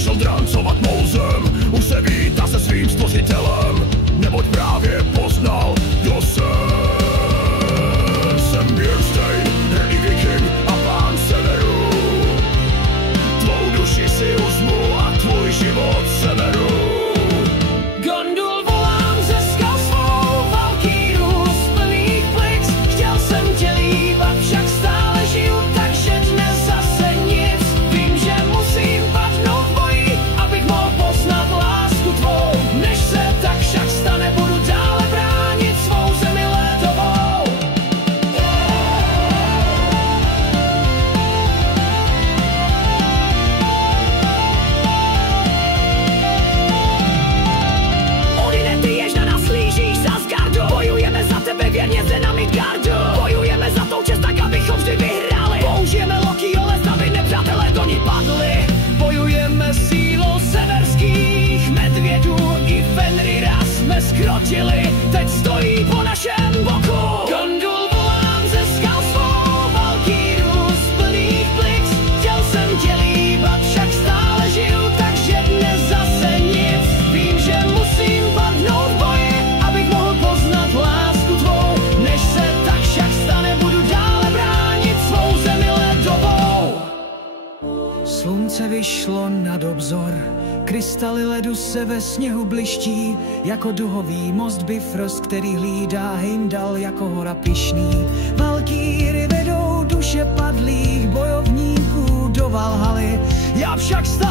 přišel drancovat mou zem. Už se vítá se svým stvořitelem, neboť právě poznal, kdo jsem. Jsem Björnstein, herní viking a pán severu. Tvou duši si uzmu a tvůj život seberu. Gondul volám ze skal svou valkýru z plných plic. Chtěl jsem tě líbat, však stále žiju, takže dnes zase nic. Vím, že musím padnout v boji, abych mohl poznat lásku tvou. Než se tak však stane, budu dále bránit svou zemi ledovou. Odine, ty jež na nás slížíš z Asgardu. Bojujeme za tebe věrně zde na Midgardu. Bojujeme za tou čest tak, abychom vždy vyhráli. Použijeme Lokiho les, aby nepřátelé do ní padli. Bojujeme sílou severských medvědů. I Fenrira jsme zkrotili, teď stojí po našem boku. Gondul volám ze skal svou valkýru z plných plic. Chtěl jsem tě líbat, však stále žiju, takže dnes zase nic. Vím, že musím padnout v boji, abych mohl poznat lásku tvou. Než se tak však stane, budu dále bránit svou zemi ledovou. Slunce vyšlo nad obzor, krystaly ledu se ve sněhu bliští, jako duhový most Bifrost, který hlídá Heimdall jako hora pyšný. Valkýry vedou duše padlých bojovníků do Valhaly, já však stále